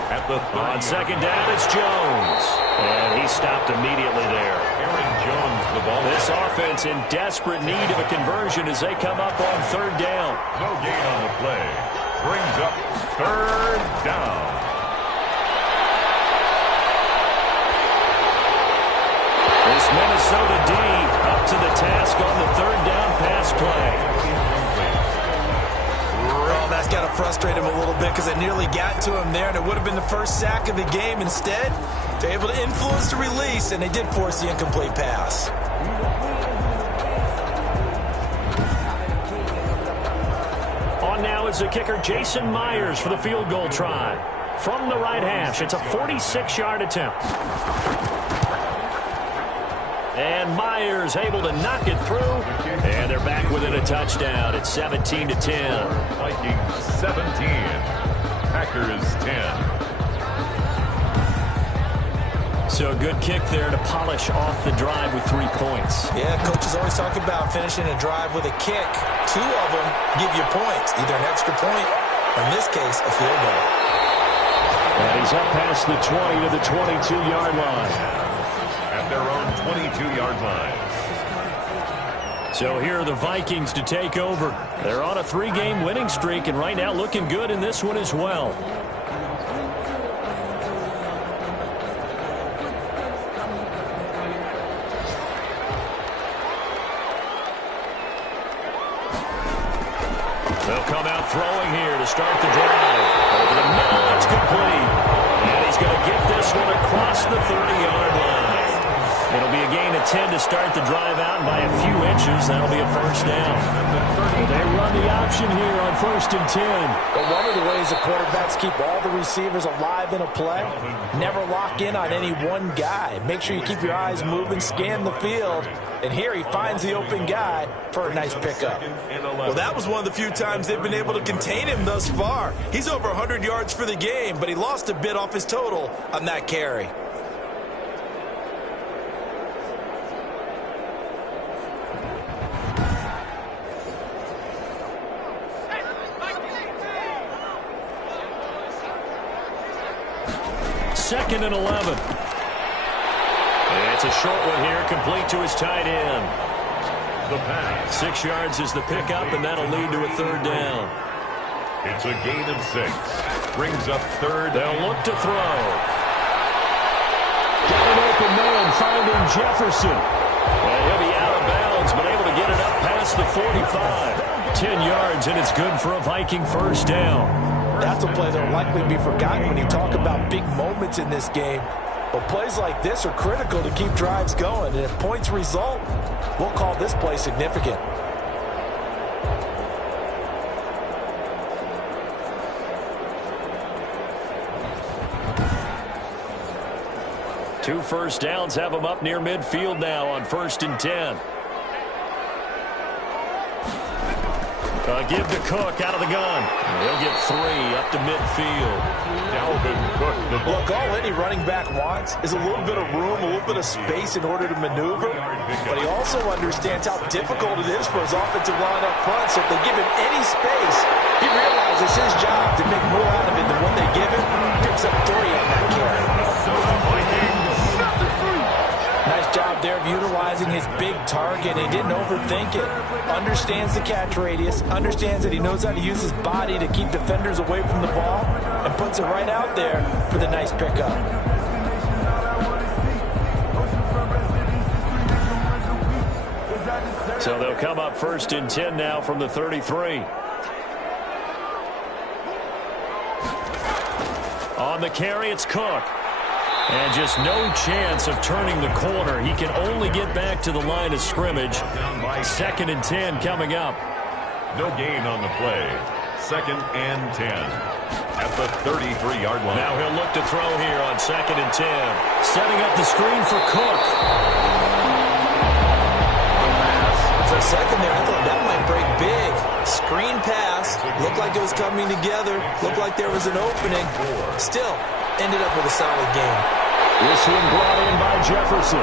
At the 30. On 2nd down, it's Jones. And he stopped immediately there. Aaron Jones, the ball. This offense in desperate need of a conversion as they come up on 3rd down. No gain on the play. Brings up 3rd down. This Minnesota D up to the task on the 3rd down pass play. Oh, that's got to frustrate him a little bit because it nearly got to him there, and it would have been the first sack of the game. Instead, they're able to influence the release, and they did force the incomplete pass. On now is the kicker Jason Myers for the field goal try. From the right hash, it's a 46-yard attempt. And Myers able to knock it through. And they're back within a touchdown. It's 17-10. Vikings 17. Packers 10. So a good kick there to polish off the drive with 3 points. Yeah, coaches always talk about finishing a drive with a kick. 2 of them give you points, either an extra point or, in this case, a field goal. And he's up past the 20 to the 22-yard line. At their own 22-yard line. So here are the Vikings to take over. They're on a 3-game winning streak, and right now looking good in this one as well. They'll come out throwing here to start the drive. Over the middle, it's complete. And he's going to get this one across the 30-yard line. It'll be a gain of 10 to start the drive out, and by a few inches, that'll be a first down. They run the option here on 1st and 10. But one of the ways the quarterbacks keep all the receivers alive in a play, never lock in on any one guy. Make sure you keep your eyes moving, scan the field, and here he finds the open guy for a nice pickup. Well, that was one of the few times they've been able to contain him thus far. He's over 100 yards for the game, but he lost a bit off his total on that carry. Second and 11. It's a short one here, complete to his tight end. The pass. 6 yards is the pickup, and that'll lead to a 3rd down. It's a gain of 6. Brings up 3rd. They'll look to throw. Got an open man, finding Jefferson. And he'll be out of bounds, but able to get it up past across the 45. 10 yards, and it's good for a Viking first down. That's a play that will likely be forgotten when you talk about big moments in this game. But plays like this are critical to keep drives going. And if points result, we'll call this play significant. Two first downs have them up near midfield now on 1st and 10. Give to Cook out of the gun. He'll get 3 up to midfield. Dalvin Cook. Look, all any running back wants is a little bit of room, a little bit of space in order to maneuver. But he also understands how difficult it is for his offensive line up front. So if they give him any space, he realizes his job to make more out of it than what they give him. Picks up 3 on that carry. Nice job there of utilizing his big target. He didn't overthink it. Understands the catch radius. Understands that he knows how to use his body to keep defenders away from the ball. And puts it right out there for the nice pickup. So they'll come up 1st and 10 now from the 33. On the carry, it's Cook. And just no chance of turning the corner. He can only get back to the line of scrimmage. 2nd and 10 coming up. No gain on the play. 2nd and 10 at the 33-yard line. Now he'll look to throw here on 2nd and 10. Setting up the screen for Cook. For a second there, I thought that might break big. Screen pass. Looked like it was coming together. Looked like there was an opening. Still, ended up with a solid game. This one brought in by Jefferson.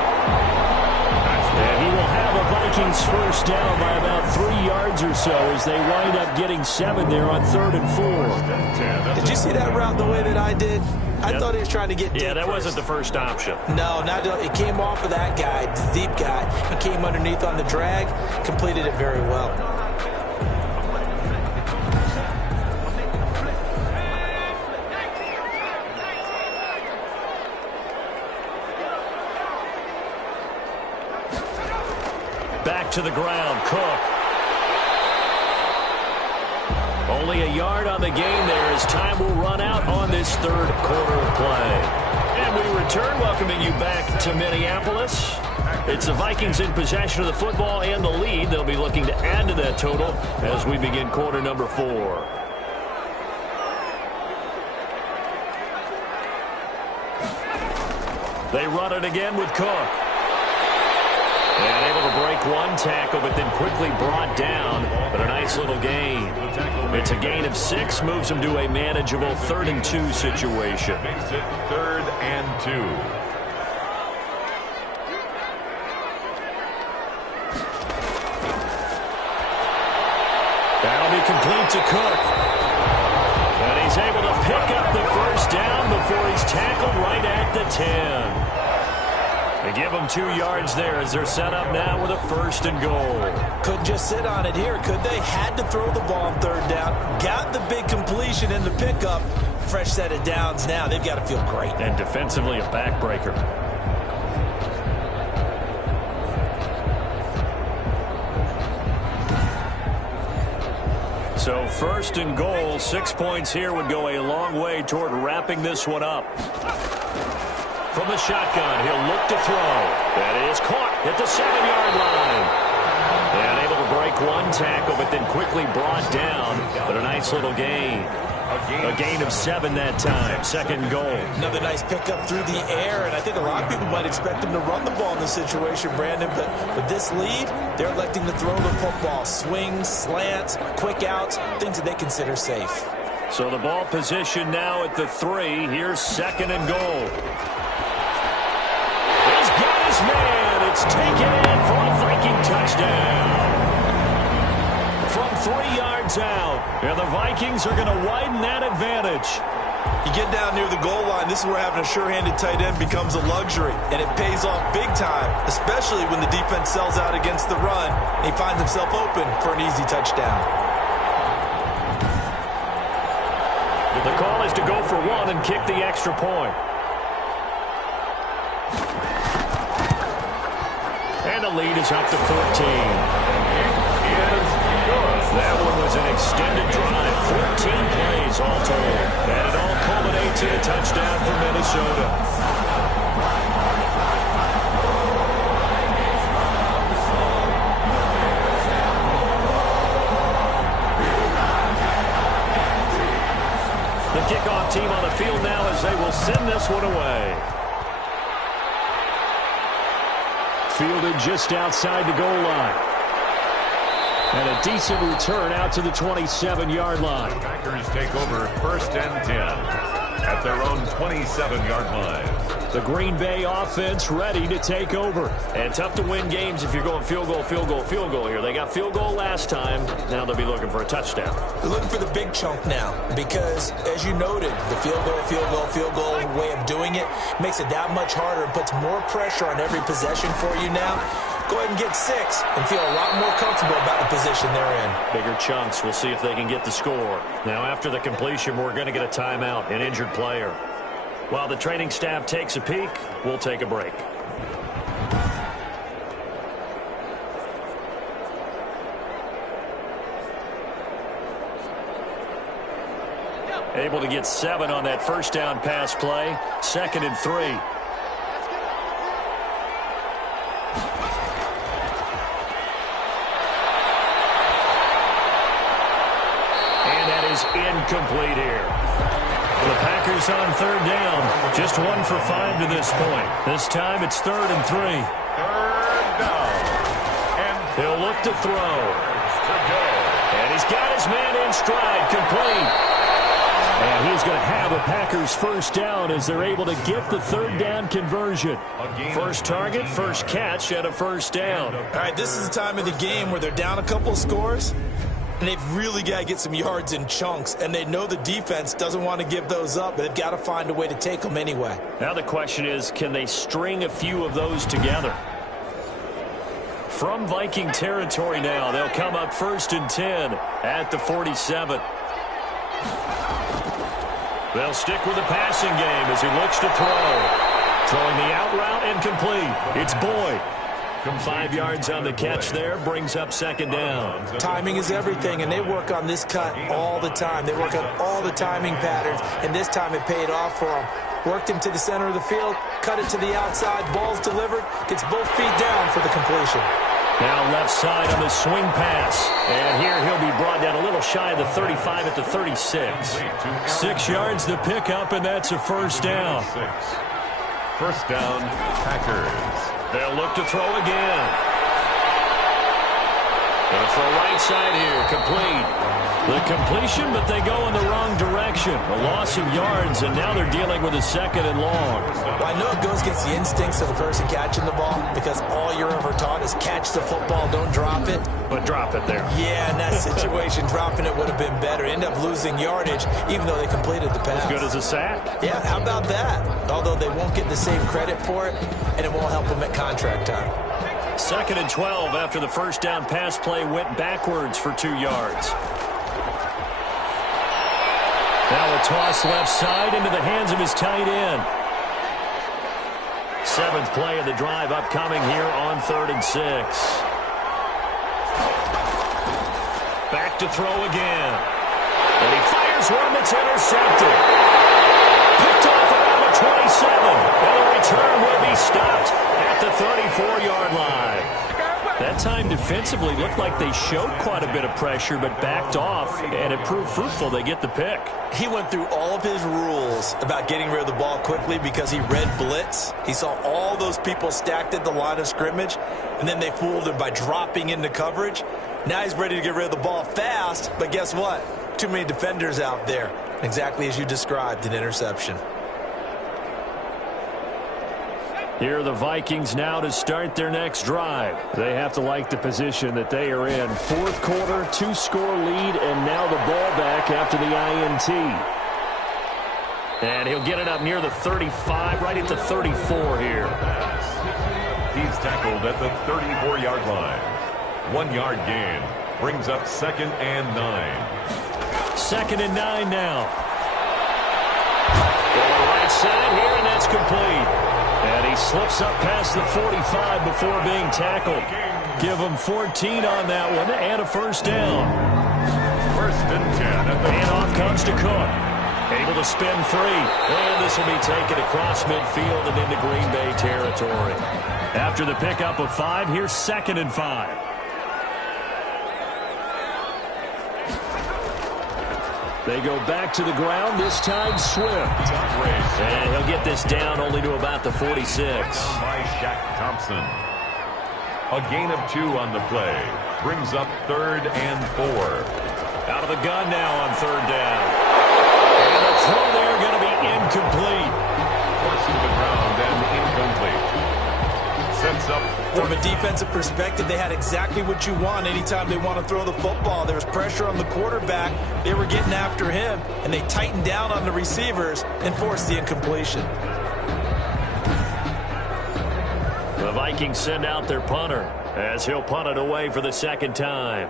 And he will have a Vikings first down by about 3 yards or so as they wind up getting 7 there on 3rd and 4. Did you see that route the way that I did? I thought he was trying to get deep. Yeah, that wasn't the first option. No, it came off of that guy, the deep guy. He came underneath on the drag, completed it very well. Back to the ground, Cook. Only a yard on the gain there as time will run out on this 3rd quarter of play. And we return, welcoming you back to Minneapolis. It's the Vikings in possession of the football and the lead. They'll be looking to add to that total as we begin quarter number 4. They run it again with Cook. And able to break one tackle, but then quickly brought down. But a nice little gain. It's a gain of 6, moves him to a manageable 3rd and 2 situation. Makes it 3rd and 2. That'll be complete to Cook. And he's able to pick up the first down before he's tackled right at the 10. They give them 2 yards there as they're set up now with a 1st and goal. Couldn't just sit on it here, could they? Had to throw the ball on 3rd down. Got the big completion in the pickup. Fresh set of downs now. They've got to feel great. And defensively a backbreaker. So 1st and goal, 6 points here would go a long way toward wrapping this one up. From the shotgun, he'll look to throw. That is caught at the 7-yard line. And able to break one tackle, but then quickly brought down. But a nice little gain. A gain of 7 that time. 2nd goal. Another nice pickup through the air, and I think a lot of people might expect him to run the ball in this situation, Brandon. But with this lead, they're electing to throw the football. Swings, slants, quick outs, things that they consider safe. So the ball position now at the 3. Here's 2nd and goal. He's got his man. It's taken in for a Viking touchdown. From 3 yards out. And the Vikings are going to widen that advantage. You get down near the goal line, this is where having a sure-handed tight end becomes a luxury. And it pays off big time, especially when the defense sells out against the run. And he finds himself open for an easy touchdown. The call is to go for 1 and kick the extra point. And the lead is up to 14. is good. That one was an extended drive, 14 plays all told. And it all culminates in a touchdown for Minnesota. The kickoff team on the field now as they will send this one away. Fielded just outside the goal line. And a decent return out to the 27-yard line. The Packers take over 1st and 10 at their own 27-yard line. The Green Bay offense ready to take over. And tough to win games if you're going field goal, field goal, field goal here. They got field goal last time. Now they'll be looking for a touchdown. They're looking for the big chunk now because, as you noted, the field goal way of doing it makes it that much harder and puts more pressure on every possession for you now. Go ahead and get 6 and feel a lot more comfortable about the position they're in. Bigger chunks. We'll see if they can get the score. Now, after the completion, we're going to get a timeout, an injured player. While the training staff takes a peek, we'll take a break. Able to get 7 on that first down pass play. 2nd and 3. And that is incomplete here. The Packers on 3rd down. Just 1 for 5 to this point. This time it's 3rd and 3. 3rd down. And He'll look to throw. to go. And he's got his man in stride, complete. And he's going to have a Packers first down as they're able to get the 3rd down conversion. First target, first catch, and a first down. All right, this is the time of the game where they're down a couple of scores, and they've really got to get some yards in chunks, and they know the defense doesn't want to give those up, but they've got to find a way to take them anyway. Now the question is, can they string a few of those together? From Viking territory now, they'll come up 1st and 10 at the 47. They'll stick with the passing game as he looks to throw. Throwing the out route and complete. It's Boyd. 5 yards on the catch there, brings up 2nd down. Timing is everything, and they work on this cut all the time. They work on all the timing patterns, and this time it paid off for them. Worked him to the center of the field, cut it to the outside, ball's delivered, gets both feet down for the completion. Now left side on the swing pass. And here he'll be brought down a little shy of the 35 at the 36. 6 yards the pickup, and that's a first down. 1st down, Packers. They'll look to throw again. They'll throw right side here, complete. The completion, but they go in the wrong direction. A loss of yards, and now they're dealing with a 2nd and long. Well, I know it goes against the instincts of the person catching the ball because all you're ever taught is catch the football, don't drop it. But drop it there. Yeah, in that situation, dropping it would have been better. End up losing yardage, even though they completed the pass. As good as a sack. Yeah, how about that? Although they won't get the same credit for it, and it won't help them at contract time. 2nd and 12 after the first down pass play went backwards for 2 yards. Now a toss left side into the hands of his tight end. 7th play of the drive upcoming here on 3rd and 6. Back to throw again. And he fires one that's intercepted. Picked off around the 27. And the return will be stopped at the 34-yard line. That time defensively looked like they showed quite a bit of pressure but backed off, and it proved fruitful. They get the pick. He went through all of his rules about getting rid of the ball quickly because he read blitz. He saw all those people stacked at the line of scrimmage, and then they fooled him by dropping into coverage. Now he's ready to get rid of the ball fast, but guess what? Too many defenders out there. Exactly as you described, an interception. Here are the Vikings now to start their next drive. They have to like the position that they are in. 4th quarter, 2-score lead, and now the ball back after the INT. And he'll get it up near the 35, right at the 34 here. He's tackled at the 34-yard line. 1-yard gain brings up 2nd and 9. 2nd and 9 now. Going right side here, and that's complete. And he slips up past the 45 before being tackled. Give them 14 on that one and a first down. First and 10 at the Handoff comes to Cook. Able to spin free. And this will be taken across midfield and into Green Bay territory. After the pickup of 5, here's 2nd and 5. They go back to the ground, this time Swift. And he'll get this down only to about the 46. By Shaq Thompson. A gain of 2 on the play. Brings up 3rd and 4. Out of the gun now on 3rd down. And the throw there going to be incomplete. Forced to the ground and incomplete. Sets up. From a defensive perspective, they had exactly what you want anytime they want to throw the football. There was pressure on the quarterback. They were getting after him, and they tightened down on the receivers and forced the incompletion. The Vikings send out their punter as he'll punt it away for the 2nd time.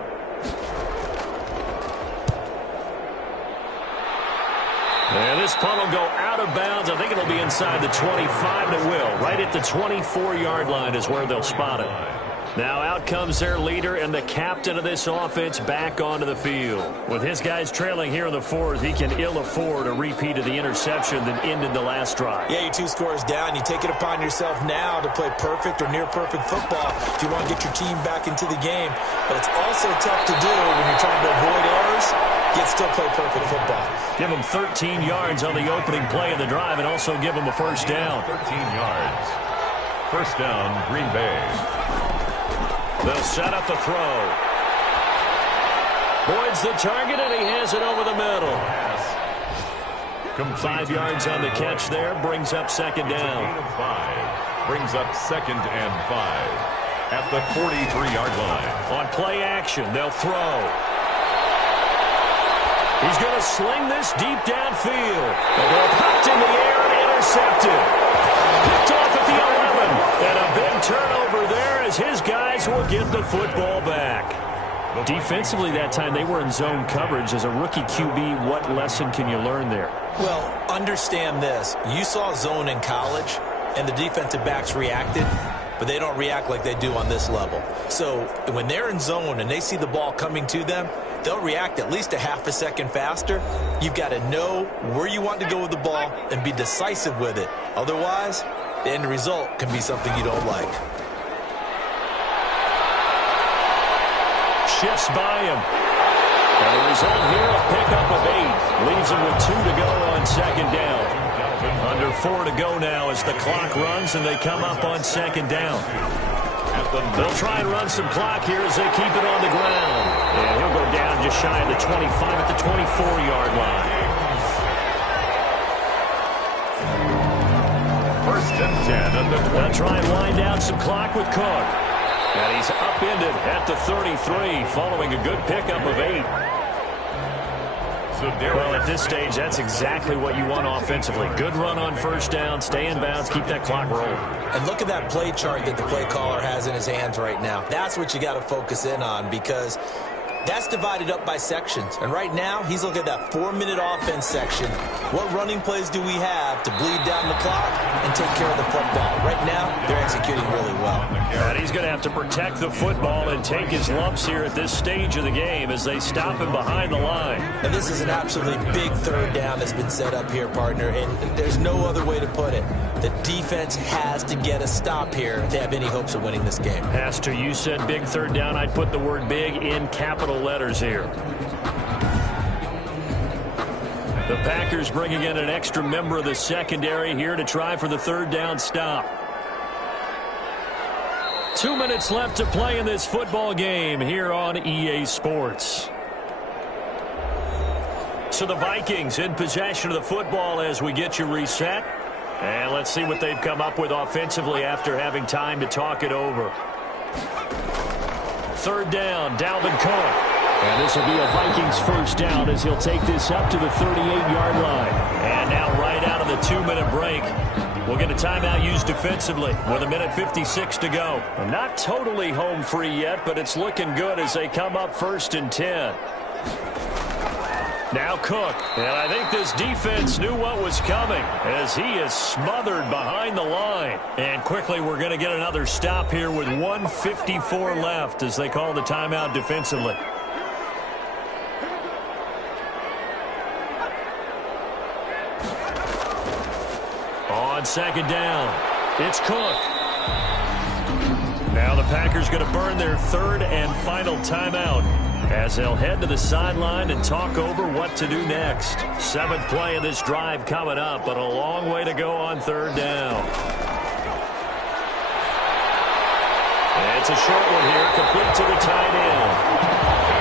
And this punt will go out of bounds. I think it'll be inside the 25, and it will. Right at the 24-yard line is where they'll spot it. Now out comes their leader and the captain of this offense back onto the field. With his guys trailing here in the 4th, he can ill afford a repeat of the interception that ended the last drive. Yeah, you're 2 scores down. You take it upon yourself now to play perfect or near-perfect football if you want to get your team back into the game. But it's also tough to do when you're trying to avoid errors, yet still play perfect football. Give them 13 yards on the opening play of the drive and also give them a first down. 13 yards. First down, Green Bay. They'll set up the throw. Boyd's the target, and he has it over the middle. 5 yards on the catch there, brings up 2nd down. 5 brings up 2nd and 5 at the 43-yard line. On play action, they'll throw. He's going to sling this deep downfield. The ball popped in the air and intercepted. Picked off at the 11. And a big turnover there as his guys will get the football back. Defensively that time, they were in zone coverage. As a rookie QB, what lesson can you learn there? Well, understand this. You saw zone in college, and the defensive backs reacted, but they don't react like they do on this level. So when they're in zone and they see the ball coming to them, they'll react at least a half a second faster. You've got to know where you want to go with the ball and be decisive with it. Otherwise, the end result can be something you don't like. Shifts by him. And the result here, a pickup of 8. Leaves him with 2 to go on 2nd down. Under 4 to go now as the clock runs and they come up on 2nd down. They'll try and run some clock here as they keep it on the ground. And he'll go down just shy of the 25 at the 24-yard line. First and 10 at the 20. They'll try and wind down some clock with Cook. And he's upended at the 33 following a good pickup of 8. Well, at this stage, that's exactly what you want offensively. Good run on first down, stay in bounds, keep that clock rolling. And look at that play chart that the play caller has in his hands right now. That's what you got to focus in on because that's divided up by sections. And right now, he's looking at that 4-minute offense section. What running plays do we have to bleed down the clock and take care of the football? Right now, they're executing really well. And he's going to have to protect the football and take his lumps here at this stage of the game as they stop him behind the line. And this is an absolutely big 3rd down that's been set up here, partner, and there's no other way to put it. The defense has to get a stop here if they have any hopes of winning this game. Pastor, you said big 3rd down. I'd put the word big in capital letters here. The Packers bringing in an extra member of the secondary here to try for the 3rd down stop. 2 minutes left to play in this football game here on EA Sports. So the Vikings in possession of the football as we get you reset. And let's see what they've come up with offensively after having time to talk it over. 3rd down, Dalvin Cook. And this will be a Vikings first down as he'll take this up to the 38-yard line. And now right out of the 2-minute break, we'll get a timeout used defensively with 1:56 to go. Not totally home free yet, but it's looking good as they come up 1st and 10. Now Cook, and I think this defense knew what was coming as he is smothered behind the line. And quickly we're going to get another stop here with 1:54 left as they call the timeout defensively. On second down, it's Cook. Now the Packers going to burn their third and final timeout as they'll head to the sideline and talk over what to do next. 7th play of this drive coming up, but a long way to go on third down. It's a short one here, complete to the tight end.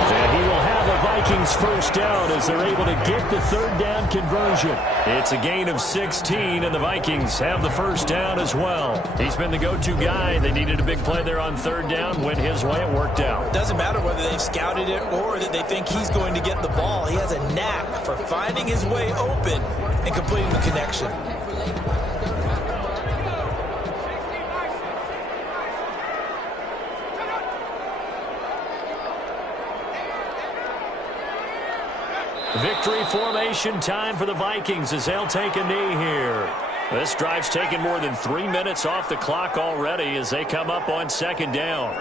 And he will have a Vikings first down as they're able to get the third down conversion. It's a gain of 16, and the Vikings have the first down as well. He's been the go-to guy. They needed a big play there on third down. Went his way. It worked out. Doesn't matter whether they've scouted it or that they think he's going to get the ball. He has a knack for finding his way open and completing the connection. Victory formation time for the Vikings as they'll take a knee here. This drive's taken more than 3 minutes off the clock already as they come up on second down.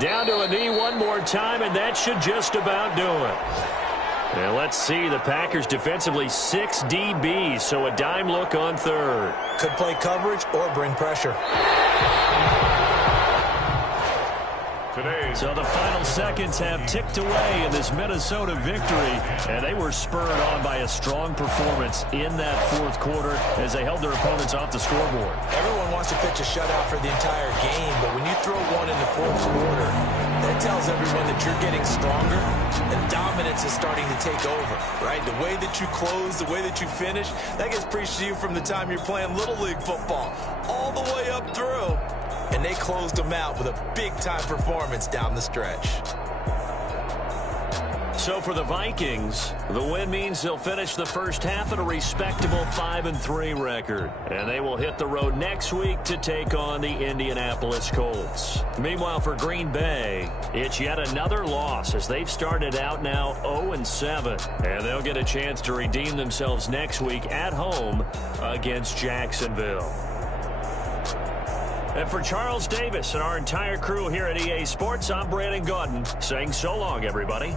Down to a knee one more time, and that should just about do it. And let's see, the Packers defensively 6 DBs, so a dime look on third. Could play coverage or bring pressure. So the final seconds have ticked away in this Minnesota victory, and they were spurred on by a strong performance in that fourth quarter as they held their opponents off the scoreboard. Everyone wants to pitch a shutout for the entire game, but when you throw one in the fourth quarter, that tells everyone that you're getting stronger and dominance is starting to take over, right? The way that you close, the way that you finish, that gets preached to you from the time you're playing Little League football all the way up through. And they closed them out with a big-time performance down the stretch. So for the Vikings, the win means they'll finish the first half at a respectable 5-3 record. And they will hit the road next week to take on the Indianapolis Colts. Meanwhile, for Green Bay, it's yet another loss as they've started out now 0-7. And they'll get a chance to redeem themselves next week at home against Jacksonville. And for Charles Davis and our entire crew here at EA Sports, I'm Brandon Gaudin saying so long, everybody.